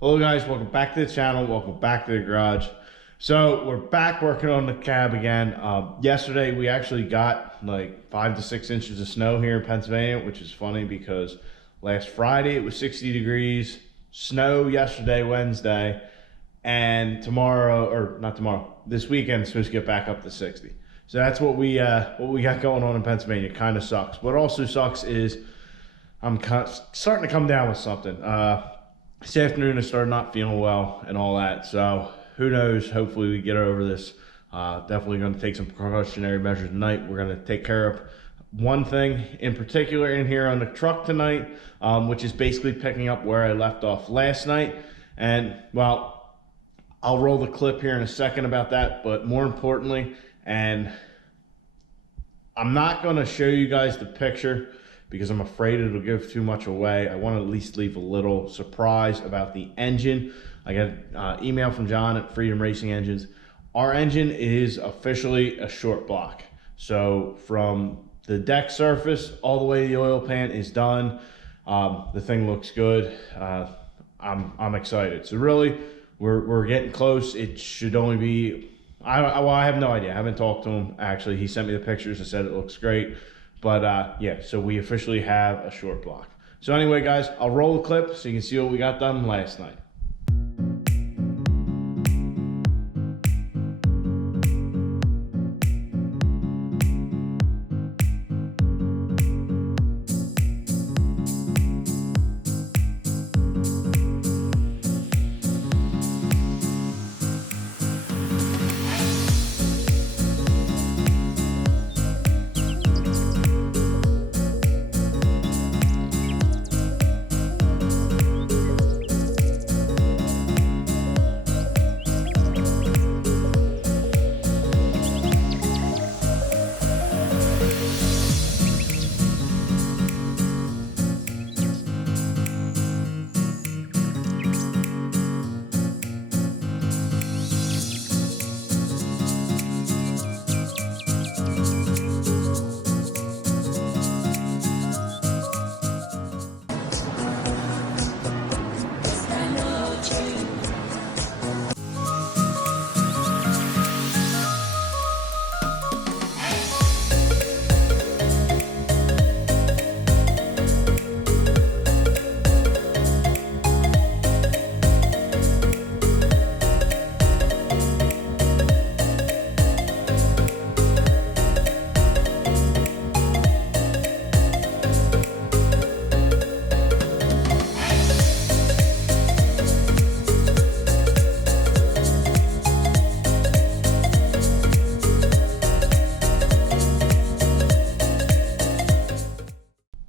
Hello guys, welcome back to the channel, welcome back to the garage. So we're back working on the cab again. Yesterday we actually got like 5 to 6 inches of snow here in Pennsylvania, which is funny because last Friday it was 60 degrees, snow yesterday, Wednesday, and tomorrow, or not tomorrow, this weekend it's supposed to get back up to 60. So that's what we got going on in Pennsylvania. Kind of sucks. What also sucks is I'm starting to come down with something. This afternoon I started not feeling well and all that, so who knows, hopefully we get over this. Definitely going to take some precautionary measures tonight. We're going to take care of one thing in particular in here on the truck tonight, which is basically picking up where I left off last night. And well, I'll roll the clip here in a second about that, but more importantly, and I'm not going to show you guys the picture because I'm afraid it'll give too much away. I want to at least leave a little surprise about the engine. I got an email from John at Freedom Racing Engines. Our engine is officially a short block. So from the deck surface all the way to the oil pan is done. The thing looks good. I'm excited. So really, we're getting close. It should only be, I have no idea. I haven't talked to him. Actually, he sent me the pictures and said it looks great. But yeah, so we officially have a short block. So anyway, guys, I'll roll the clip so you can see what we got done last night.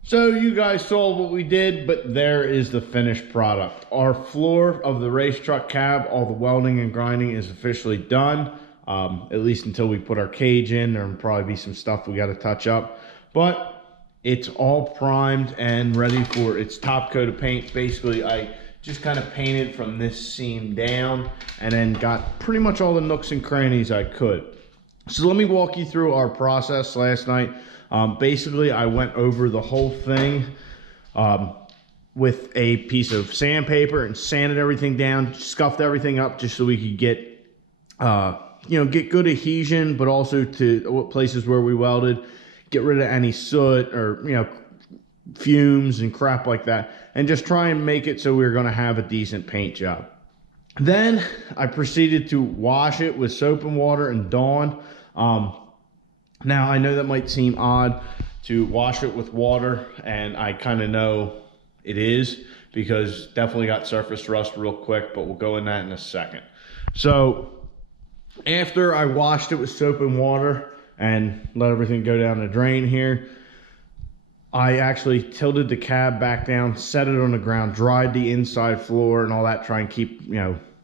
So you guys saw what we did, but there is the finished product. Our floor of the race truck cab, all the welding and grinding is officially done, at least until we put our cage in. There'll probably be some stuff we got to touch up, but it's all primed and ready for its top coat of paint. Basically, I just kind of painted from this seam down and then got pretty much all the nooks and crannies I could. So let me walk you through our process last night. Basically, I went over the whole thing with a piece of sandpaper and sanded everything down, scuffed everything up just so we could get, get good adhesion, but also to places where we welded, get rid of any soot or, fumes and crap like that, and just try and make it so we're going to have a decent paint job. Then I proceeded to wash it with soap and water and Dawn. Now, I know that might seem odd to wash it with water, and I kind of know it is because definitely got surface rust real quick, but we'll go in that in a second. So after I washed it with soap and water and let everything go down the drain here, I actually tilted the cab back down, set it on the ground, dried the inside floor and all that, try and keep,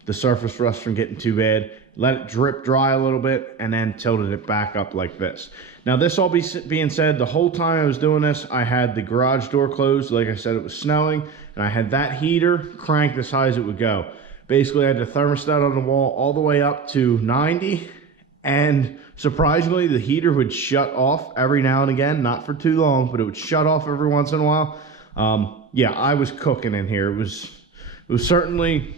the surface rust from getting too bad. Let it drip dry a little bit, and then tilted it back up like this. Now, this all being said, the whole time I was doing this, I had the garage door closed. Like I said, it was snowing, and I had that heater cranked as high as it would go. Basically, I had the thermostat on the wall all the way up to 90, and surprisingly, the heater would shut off every now and again, not for too long, but it would shut off every once in a while. Yeah, I was cooking in here. It was It was certainly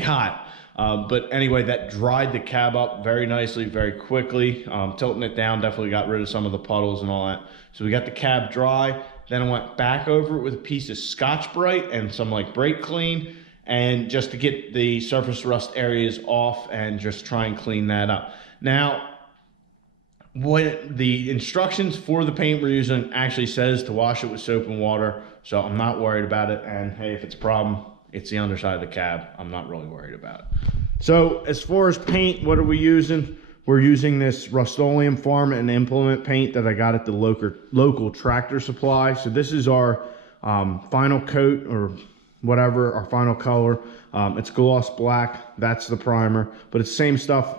hot. But anyway, that dried the cab up very nicely, very quickly. Tilting it down definitely got rid of some of the puddles and all that. So we got the cab dry. Then I went back over it with a piece of Scotch-Brite and some like brake clean, and just to get the surface rust areas off and just try and clean that up. Now, what the instructions for the paint we're using actually says to wash it with soap and water, so I'm not worried about it. And hey, if it's a problem, it's the underside of the cab. I'm not really worried about it. So as far as paint, what are we using? We're using this Rust-Oleum Farm and Implement paint that I got at the local Tractor Supply. So this is our final coat, or whatever, our final color. It's gloss black. That's the primer, but it's the same stuff.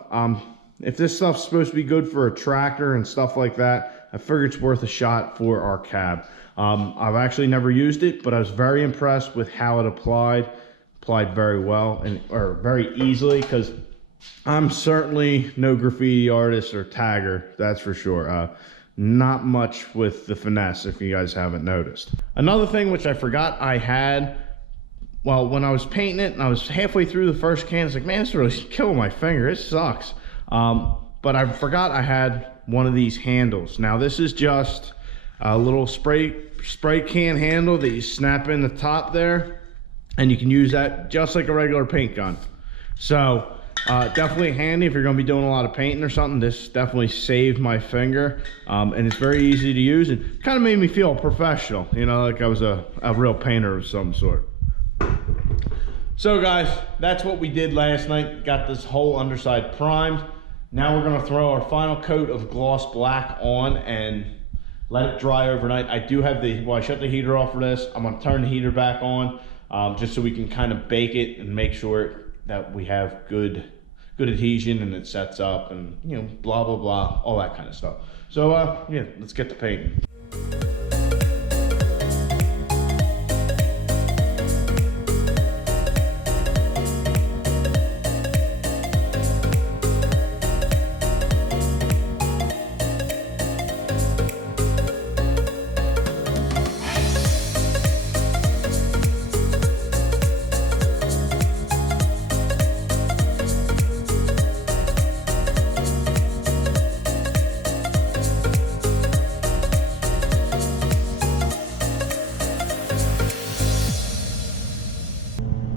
If this stuff's supposed to be good for a tractor and stuff like that, I figured it's worth a shot for our cab. I've actually never used it, but I was very impressed with how it applied very well, or very easily, because I'm certainly no graffiti artist or tagger, that's for sure. Not much with the finesse, if you guys haven't noticed. Another thing which I forgot I had, well, when I was painting it and I was halfway through the first can, it's like, man, it's really killing my finger. It sucks. But I forgot I had one of these handles. Now this is just a little spray can handle that you snap in the top there, and you can use that just like a regular paint gun. So definitely handy if you're going to be doing a lot of painting or something. This definitely saved my finger, and it's very easy to use, and kind of made me feel professional, you know, like I was a real painter of some sort. So guys, that's what we did last night. Got this whole underside primed. Now we're going to throw our final coat of gloss black on and let it dry overnight. I do have I shut the heater off for this. I'm going to turn the heater back on, just so we can kind of bake it and make sure that we have good adhesion and it sets up, and you know, blah blah blah, all that kind of stuff. So yeah, let's get to painting.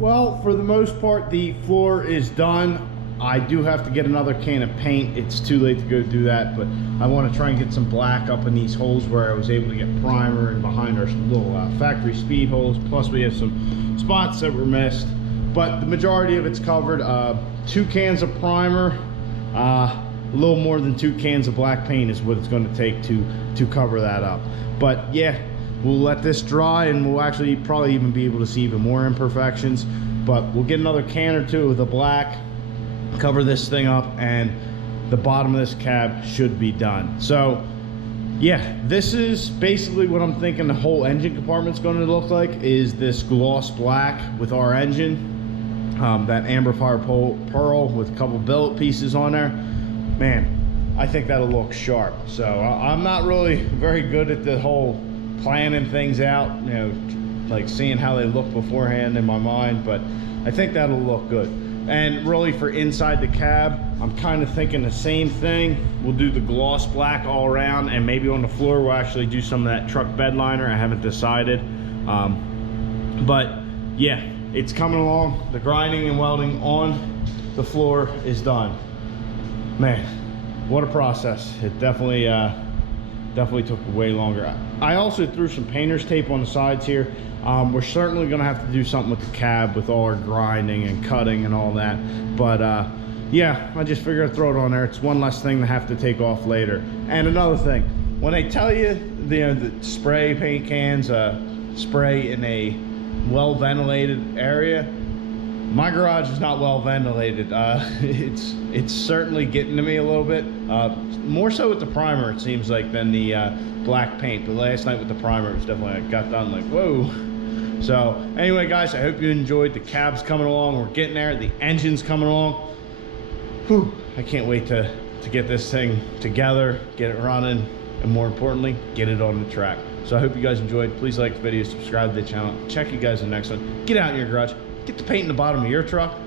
Well, for the most part, the floor is done. I do have to get another can of paint. It's too late to go do that, but I want to try and get some black up in these holes where I was able to get primer, and behind our little factory speed holes. Plus we have some spots that were missed, but the majority of it's covered. 2 cans of primer, a little more than 2 cans of black paint is what it's going to take to cover that up. But yeah, we'll let this dry, and we'll actually probably even be able to see even more imperfections. But we'll get another can or 2 of the black, cover this thing up, and the bottom of this cab should be done. So yeah, this is basically what I'm thinking the whole engine compartment's going to look like, is this gloss black with our engine, that amber fire pearl with a couple billet pieces on there. Man, I think that'll look sharp. So I'm not really very good at the whole planning things out, you know, like seeing how they look beforehand in my mind, but I think that'll look good. And really for inside the cab, I'm kind of thinking the same thing. We'll do the gloss black all around, and maybe on the floor we'll actually do some of that truck bed liner. I haven't decided, but yeah, it's coming along. The grinding and welding on the floor is done. Man, what a process. It definitely took way longer. I also threw some painter's tape on the sides here. We're certainly gonna have to do something with the cab with all our grinding and cutting and all that, but yeah, I just figured I'd throw it on there. It's one less thing to have to take off later. And another thing, when I tell you the spray paint cans spray in a well ventilated area, my garage is not well ventilated. It's certainly getting to me a little bit, more so with the primer it seems like than the black paint. But last night with the primer, it was definitely, I got done like, whoa. So anyway guys, I hope you enjoyed. The cab's coming along, we're getting there, the engine's coming along. Whew, I can't wait to get this thing together, get it running, and more importantly, get it on the track. So I hope you guys enjoyed. Please like the video, subscribe to the channel. Check you guys in the next one. Get out in your garage. Get the paint in the bottom of your truck.